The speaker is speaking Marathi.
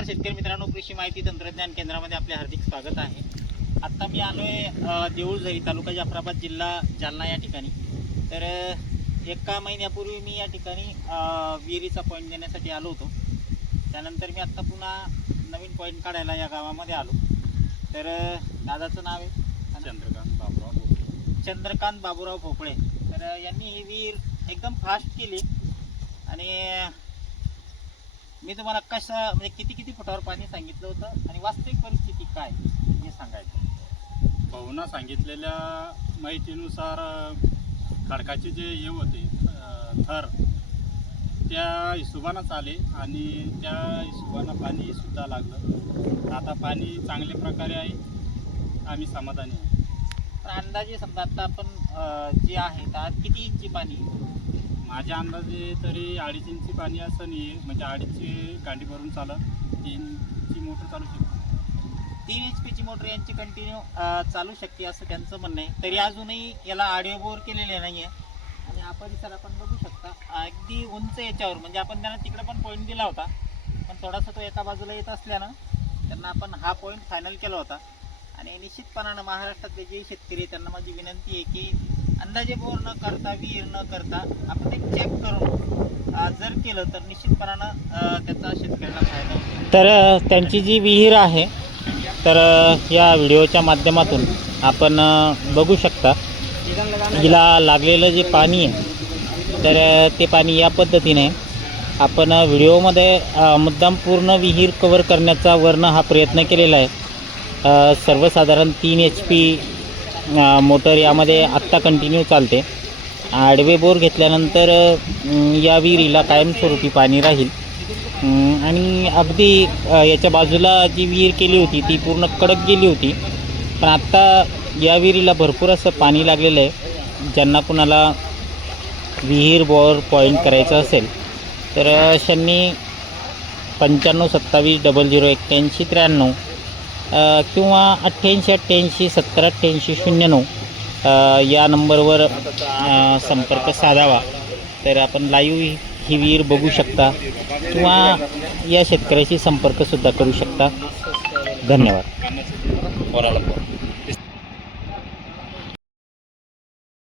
नमस्कार शेतकरी मित्रांनो कृषी माहिती तंत्रज्ञान केंद्रामध्ये आपले हार्दिक स्वागत आहे. आत्ता मी आलो आहे देऊळझरी तालुका जाफराबाद जिल्हा जालना या ठिकाणी. तर एका महिन्यापूर्वी मी या ठिकाणी विहिरीचा पॉईंट देण्यासाठी आलो होतो. त्यानंतर मी आत्ता पुन्हा नवीन पॉईंट काढायला या गावामध्ये आलो. तर दादाचं नाव आहे? चंद्रकांत बाबुराव भोपळे. चंद्रकांत बाबूराव भोपळे. तर यांनी ही विहीर एकदम फास्ट केली. आणि मी तुम्हाला कसं म्हणजे किती किती फुटावर पाणी सांगितलं होतं आणि वास्तविक परिस्थिती काय हे सांगायचं. भाऊना सांगितलेल्या माहितीनुसार खडकाचे जे हे होते थर त्या हिशोबानंच आले आणि त्या हिशोबानं पाणी सुद्धा लागलं. आता पाणी चांगल्या प्रकारे आहे आम्ही समाधानी आहे अंदाजे समजा आता आपण जे आहे तर किती इंची पाणी? माझ्या अंदाजे तरी अडीच इंची पाणी असं नाही आहे. म्हणजे अडीचची गांडी भरून चालत. तीनची मोटर चालू शकते. तीन एच पीची मोटर यांची कंटिन्यू चालू शकते असं त्यांचं म्हणणं आहे. तरी अजूनही याला आडिओ बोर केलेले नाही आहे आणि हा परिसर आपण बघू शकता. अगदी उंच याच्यावर. म्हणजे आपण त्यांना तिकडे पण पॉईंट दिला होता. पण थोडासा तो एका बाजूला येत असल्यानं त्यांना आपण हा पॉईंट फायनल केला होता. आणि निश्चितपणानं महाराष्ट्रातले जे शेतकरी त्यांना माझी विनंती आहे की अंदाजे बोर न करता विहीर न करता आपण ते चेक करून जर केलं तर निश्चितपणानं त्याचा शेतकऱ्याला फायदा होतो तर त्यांची जी विहीर आहे तर या व्हिडिओच्या माध्यमातून आपण बघू शकता. हिला लागलेलं जे पाणी आहे तर ते पाणी या पद्धतीने आपण व्हिडिओमध्ये मुद्दाम पूर्ण विहीर कवर करण्याचा वर्ण हा प्रयत्न केलेला आहे. सर्वसाधारण तीन एच पी मोटर यामध्ये आत्ता कंटिन्यू चालते. आडवे बोर घेतल्यानंतर या विहिरीला कायमस्वरूपी पाणी राहील. आणि अगदी याच्या बाजूला जी विहीर केली होती ती पूर्ण कडक गेली होती. पण आत्ता या विहिरीला भरपूर असं पाणी लागलेलं आहे ज्यांना कुणाला विहीर बोर पॉईंट करायचं असेल. तर शनी पंच्याण्णव सत्तावीस डबल झिरो एक्क्याऐंशी त्र्याण्णव किंवा अठ्ठ्याऐंशी अठ्ठ्याऐंशी सत्तर अठ्ठ्याऐंशी शून्य नऊ या नंबरवर संपर्क साधावा. तर आपण लाईव्ह ही विहीर बघू शकता किंवा या शेतकऱ्याशी संपर्कसुद्धा करू शकता. धन्यवाद. कोणाला